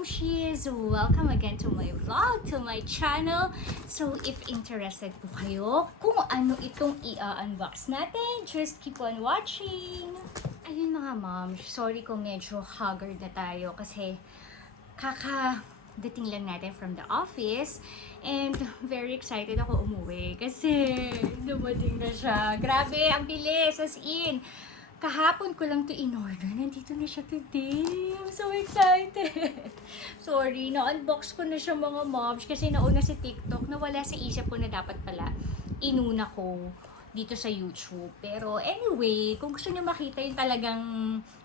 Momshies! Welcome again to my vlog, to my channel. So, if interested po kayo kung ano itong i-unbox natin, just keep on watching. Ayun mga moms, sorry kung medyo haggard na tayo kasi dating lang natin from the office and very excited ako umuwi kasi dumating na siya. Grabe, ang bilis, as in. Kahapon ko lang to in-order. Nandito na siya today. I'm so excited. Sorry, na-unbox ko na siya mga moms kasi nauna sa TikTok. Nawala sa isip ko na dapat pala inuna ko dito sa YouTube. Pero anyway, kung gusto niyo makita yung talagang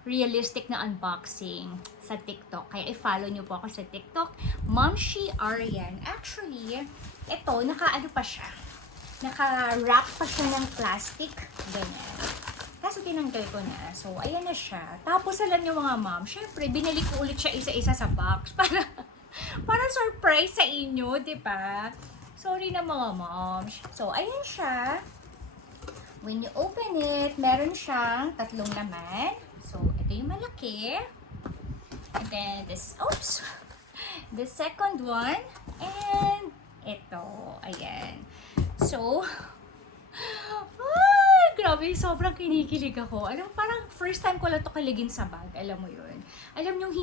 realistic na unboxing sa TikTok, kaya i-follow niyo po ako sa TikTok, Momshi Aryan. Actually, ito, naka-ano pa siya. Naka-wrap pa siya ng plastic. Ganyan. Kaso tinanggal ko na. So, ayan na siya. Tapos, alam niyo mga ma'am, syempre, binalik ko ulit siya isa-isa sa box para surprise sa inyo, di ba? Sorry na mga ma'am. So, ayan siya. When you open it, meron siyang tatlong laman. So, ito yung malaki. And then, the second one. And, ito. Ayan. So, grabe, sobrang kinikilig ako. Alam, parang first time ko lang ito kiligin sa bag. Alam mo yun. Alam nyo,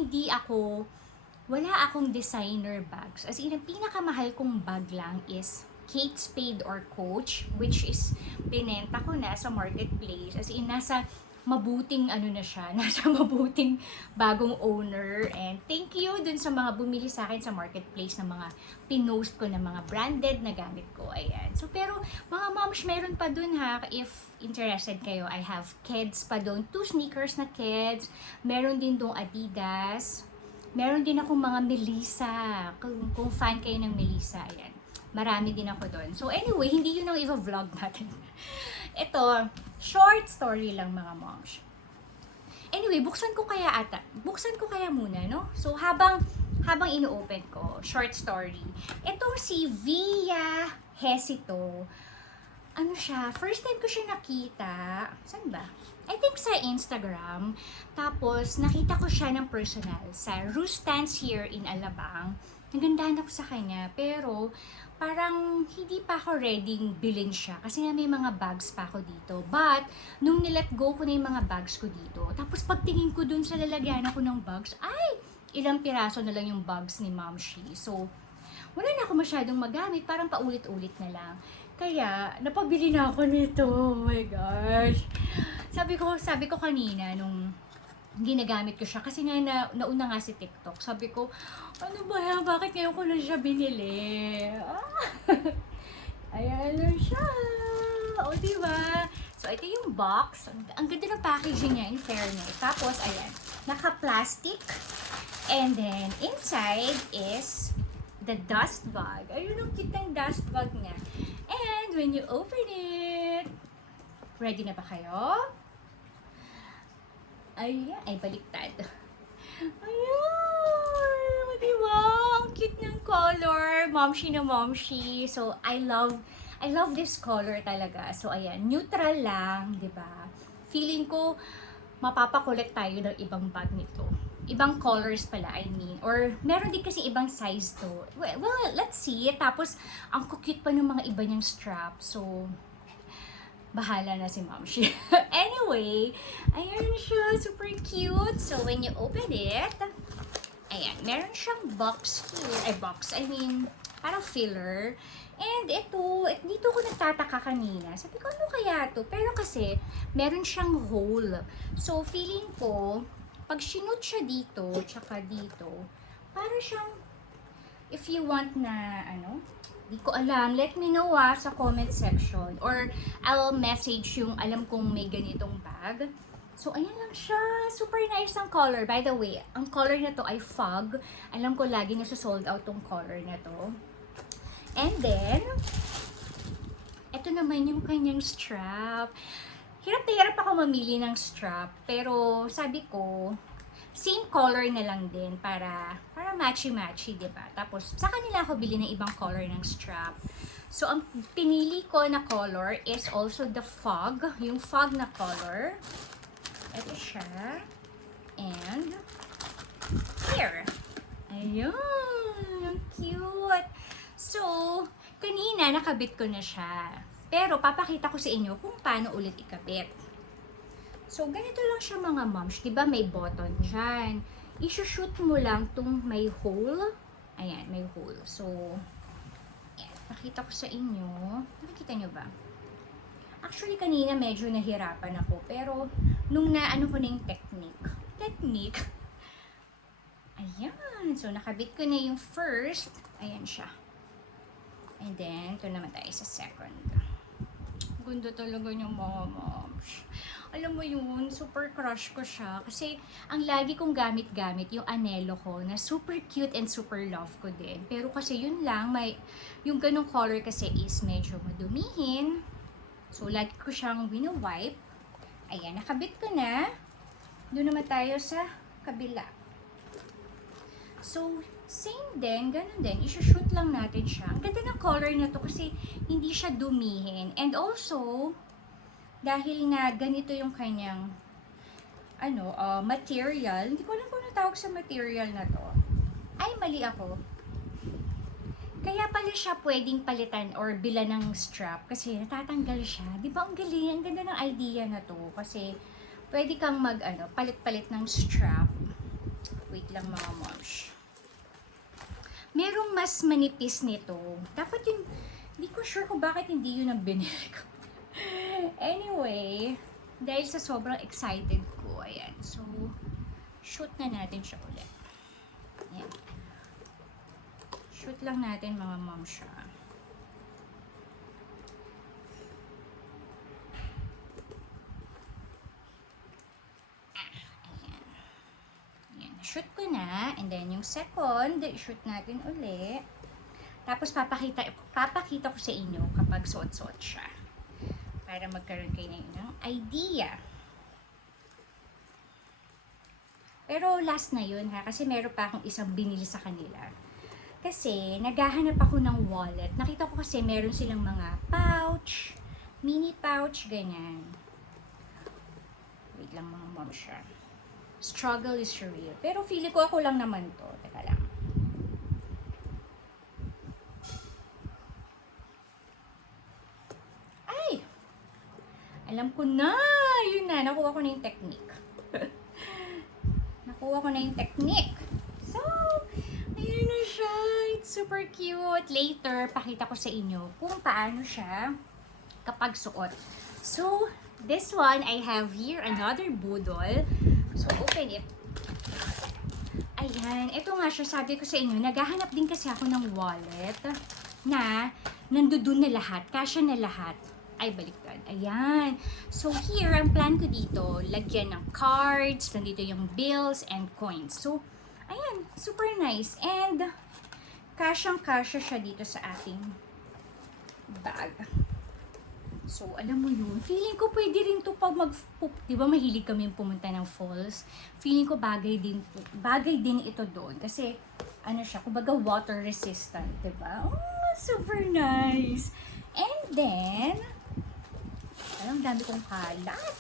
wala akong designer bags. As in, ang pinakamahal kong bag lang is Kate Spade or Coach, which is binenta ko na sa marketplace. As in, nasa mabuting nasa mabuting bagong owner. And thank you dun sa mga bumili sa akin sa marketplace ng mga pinost ko na mga branded na gamit ko. Ayan. So, pero mga moms, meron pa dun ha. If interested kayo, I have Keds pa dun. 2 sneakers na Keds. Meron din dong Adidas. Meron din akong mga Melissa. Kung fan kayo ng Melissa, ayan. Marami din ako dun. So anyway, hindi yun ang i-vlog natin. Ito, short story lang mga moms. Anyway, buksan ko kaya muna, no? So habang ino-open ko, short story. Itong si Via Hesito, ano siya, first time ko siya nakita, saan ba? I think sa Instagram. Tapos, nakita ko siya ng personal sa Rustans here in Alabang. Nagandahan ako sa kanya, pero parang hindi pa ako ready bilhin siya kasi nga may mga bags pa ako dito. But, nung nilet go ko na yung mga bags ko dito, tapos pagtingin ko dun sa lalagyan ako ng bags, ay, ilang piraso na lang yung bags ni Momshi. So, wala na ako masyadong magamit, parang paulit-ulit na lang. Kaya, napabili na ako nito. Oh my gosh. Sabi ko kanina, nung ginagamit ko siya, kasi nga nauna nga si TikTok. Sabi ko, ano ba yan? Bakit ngayon ko na siya binili? Ayan na siya. O, diba? So, ito yung box. Ang ganda ng packaging niya, in fairness. Tapos, ayan, naka-plastic. And then, inside is the dust bag. Ayun ang cute ng dust bag niya. And when you open it, ready na ba kayo? Ayan, ay baliktad. Ayan, diba? Ang cute ng color. Momshi na momshi. So, I love this color talaga. So, ayan, neutral lang, diba? Feeling ko, mapapakolect tayo ng ibang bag nito. Ibang colors pala, I mean. Or, meron din kasi ibang size to. Well, let's see. Tapos, ang cute pa ng mga iba niyang strap. So, bahala na si Momshi. Anyway, ayan siya. Super cute. So, when you open it, ayan, meron siyang box here. Parang filler. And dito ko nagtataka kanina. Sabi ko, ano kaya to? Pero kasi, meron siyang hole. So, feeling ko, pag sinut siya dito, tsaka dito, para siyang, if you want na, di ko alam, let me know sa comment section. Or, I'll message yung alam kong may ganitong bag. So, ayan lang siya. Super nice ang color. By the way, ang color na to ay fog. Alam ko lagi na sold out tong color na to. And then, ito naman yung kanyang strap. Hirap na hirap ako mamili ng strap, pero sabi ko, same color na lang din para matchy-matchy, diba? Tapos, sa kanila ako bili ng ibang color ng strap. So, ang pinili ko na color is also the fog, yung fog na color. Ito siya. And, here. Ayan. nakabit ko na siya. Pero papakita ko sa inyo kung paano ulit ikabit. So, ganito lang siya mga moms. Diba may button dyan? I-shoot mo lang tong may hole. Ayan, may hole. So, ayan, pakita ko sa inyo. Nakikita nyo ba? Actually, kanina medyo nahirapan ako. Pero, nung naano ko na yung technique. Ayan. So, nakabit ko na yung first. Ayan siya. And then, ito naman tayo sa second. Ganda talaga niya, moms. Alam mo yun, super crush ko siya. Kasi, ang lagi kong gamit-gamit yung anelo ko na super cute and super love ko din. Pero kasi yun lang, yung ganong color kasi is medyo madumihin. So, lagi ko siyang wino-wipe. Ayan, nakabit ko na. Doon naman tayo sa kabila. So, same din, ganun din. I-shoot lang natin siya. Ang ganda ng color na to kasi hindi siya dumihin. And also, dahil nga ganito yung kanyang material, hindi ko alam kung ano tawag sa material na to. Ay, mali ako. Kaya pala siya pwedeng palitan or bilan ng strap kasi natatanggal siya. Di ba ang galing? Ang ganda ng idea na to kasi pwede kang palit-palit ng strap. Wait lang mga moms. Merong mas manipis nito. Dapat yun, hindi ko sure kung bakit hindi yun ang binili ko. Anyway, dahil sa sobrang excited ko, ayan. So, shoot na natin siya ulit. Ayan. Shoot lang natin mga mom siya. Ayan. Ayan. Shoot ko na. And then, yung second, shoot natin ulit. Tapos, papakita ko sa inyo kapag suot-suot siya. Para magkaroon kayo ng idea. Pero last na yun ha, kasi meron pa akong isang binili sa kanila. Kasi naghahanap ako ng wallet. Nakita ko kasi meron silang mga pouch, mini pouch, ganyan. Wait lang mga mom siya. Struggle is real. Pero feeling ko ako lang naman to. Teka lang. Alam ko na! Yun na, nakuha ko na yung technique. So, ayan na siya. It's super cute. Later, pakita ko sa inyo kung paano siya kapag suot. So, this one, I have here another budol. So, open it. Ayan. Ito nga siya, sabi ko sa inyo, naghahanap din kasi ako ng wallet na nandoon na lahat, kasya na lahat. Ay, baliktad. Ayan. So, here, ang plan ko dito, lagyan ng cards, nandito yung bills and coins. So, ayan, super nice. And, kasyang-kasya siya dito sa ating bag. So, alam mo yun, feeling ko pwede rin to pag di ba mahilig kami pumunta ng falls? Feeling ko bagay din ito doon. Kasi, siya, kumbaga water resistant, di ba? Oh, super nice. And then, ang dami kong kalat.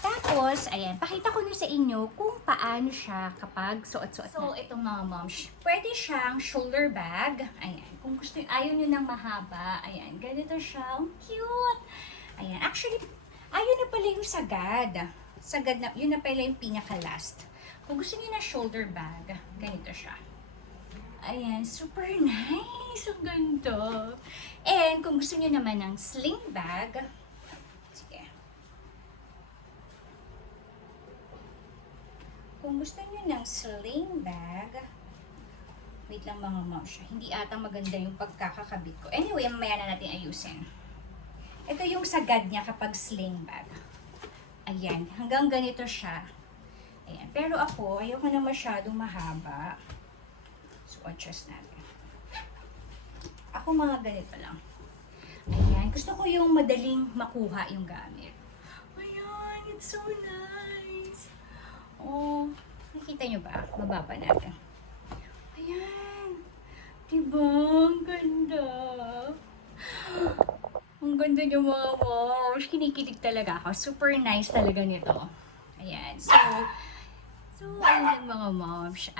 Tapos, ayan, pakita ko na sa inyo kung paano siya kapag suot-suot na. So, itong mga moms, pwede siyang shoulder bag. Ayan, kung gusto ayaw nyo ng mahaba, ayan, ganito siya. Ang cute! Ayan, actually, ayun na pala yung sagad. Sagad na, yun na pala yung pinaka-last. Kung gusto nyo na shoulder bag, ganito siya. Ayan, super nice. Ang ganda. And kung gusto niyo naman ng sling bag, sige. Kung gusto niyo ng sling bag, wait lang mga mom siya. Hindi ata maganda yung pagkakakabit ko. Anyway, mamaya na natin ayusin. Ito yung sagad niya kapag sling bag. Ayan, hanggang ganito siya. Ayan, pero ako, ayoko na masyadong mahaba. So, adjust natin. Ako mga ganito lang. Ayan. Gusto ko yung madaling makuha yung gamit. Ayan. It's so nice. Oh. Nakikita nyo ba? Mababa natin. Ayan. Diba? Ang ganda. Ang ganda nyo mga moms. Kinikilig talaga ako. Super nice talaga nito. Ayan. So, ayun mga moms.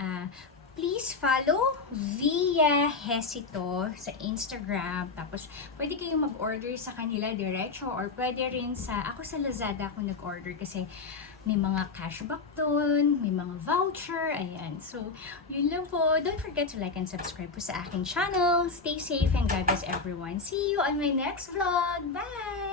please follow Via Hesito sa Instagram. Tapos, pwede kayong mag-order sa kanila diretso or pwede rin ako sa Lazada ako nag-order kasi may mga cashback doon, may mga voucher, ayan. So, yun lang po. Don't forget to like and subscribe po sa aking channel. Stay safe and God bless everyone. See you on my next vlog. Bye!